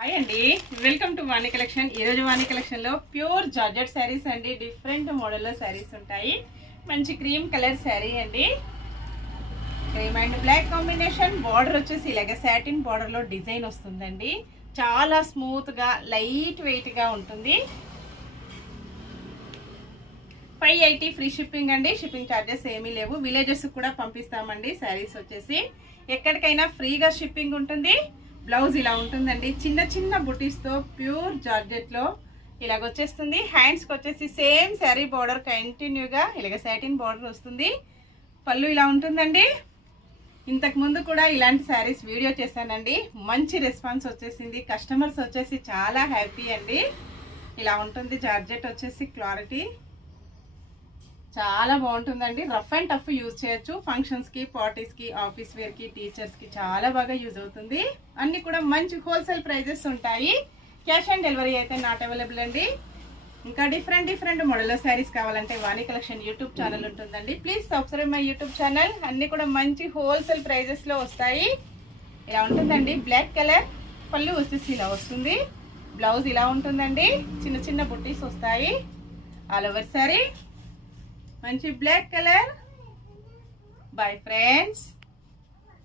Hi అండి, welcome to Vani collection. ఈరోజు వాణి కలెక్షన్లో ప్యూర్ జార్జెట్ శారీస్ అండి. డిఫరెంట్ మోడల్లో శారీస్ ఉంటాయి. మంచి క్రీమ్ కలర్ శారీ అండి. Cream and black combination. Border వచ్చేసి ఇలాగ సాటిన్ బార్డర్లో డిజైన్ వస్తుందండి. చాలా స్మూత్గా లైట్ వెయిట్గా ఉంటుంది. 580 ఫ్రీ షిప్పింగ్ అండి. షిప్పింగ్ ఛార్జెస్ ఏమీ లేవు. విలేజెస్ కూడా పంపిస్తామండి. శారీస్ వచ్చేసి ఎక్కడికైనా ఫ్రీగా షిప్పింగ్ ఉంటుంది. బ్లౌజ్ ఇలా ఉంటుందండి. చిన్న చిన్న బుటీస్తో ప్యూర్ జార్జెట్లో ఇలాగ వచ్చేస్తుంది. హ్యాండ్స్కి వచ్చేసి సేమ్ శారీ బార్డర్ కంటిన్యూగా ఇలాగ సాటిన్ బార్డర్ వస్తుంది. పళ్ళు ఇలా ఉంటుందండి. ఇంతకుముందు కూడా ఇలాంటి శారీస్ వీడియో చేశానండి. మంచి రెస్పాన్స్ వచ్చేసింది. కస్టమర్స్ వచ్చేసి చాలా హ్యాపీ అండి. ఇలా ఉంటుంది జార్జెట్ వచ్చేసి. క్లారిటీ చాలా బాగుంటుందండి. రఫ్ అండ్ టఫ్ యూజ్ చేయొచ్చు. ఫంక్షన్స్కి, పార్టీస్కి, ఆఫీస్ వేర్కి, టీచర్స్కి చాలా బాగా యూజ్ అవుతుంది. అన్నీ కూడా మంచి హోల్సేల్ ప్రైజెస్ ఉంటాయి. క్యాష్ ఆన్ డెలివరీ అయితే నాట్ అవైలబుల్ అండి. ఇంకా డిఫరెంట్ మోడల్ శారీస్ కావాలంటే వాణి కలెక్షన్ యూట్యూబ్ ఛానల్ ఉంటుందండి. Please subscribe my YouTube channel. అన్నీ కూడా మంచి హోల్సేల్ ప్రైజెస్లో వస్తాయి. ఇలా ఉంటుందండి. బ్లాక్ కలర్ పళ్ళు వచ్చేసి ఇలా వస్తుంది. బ్లౌజ్ ఇలా ఉంటుందండి. చిన్న చిన్న బుట్టీస్ వస్తాయి. ఆల్ ఓవర్ శారీ మంచి బ్లాక్ కలర్. Bye friends.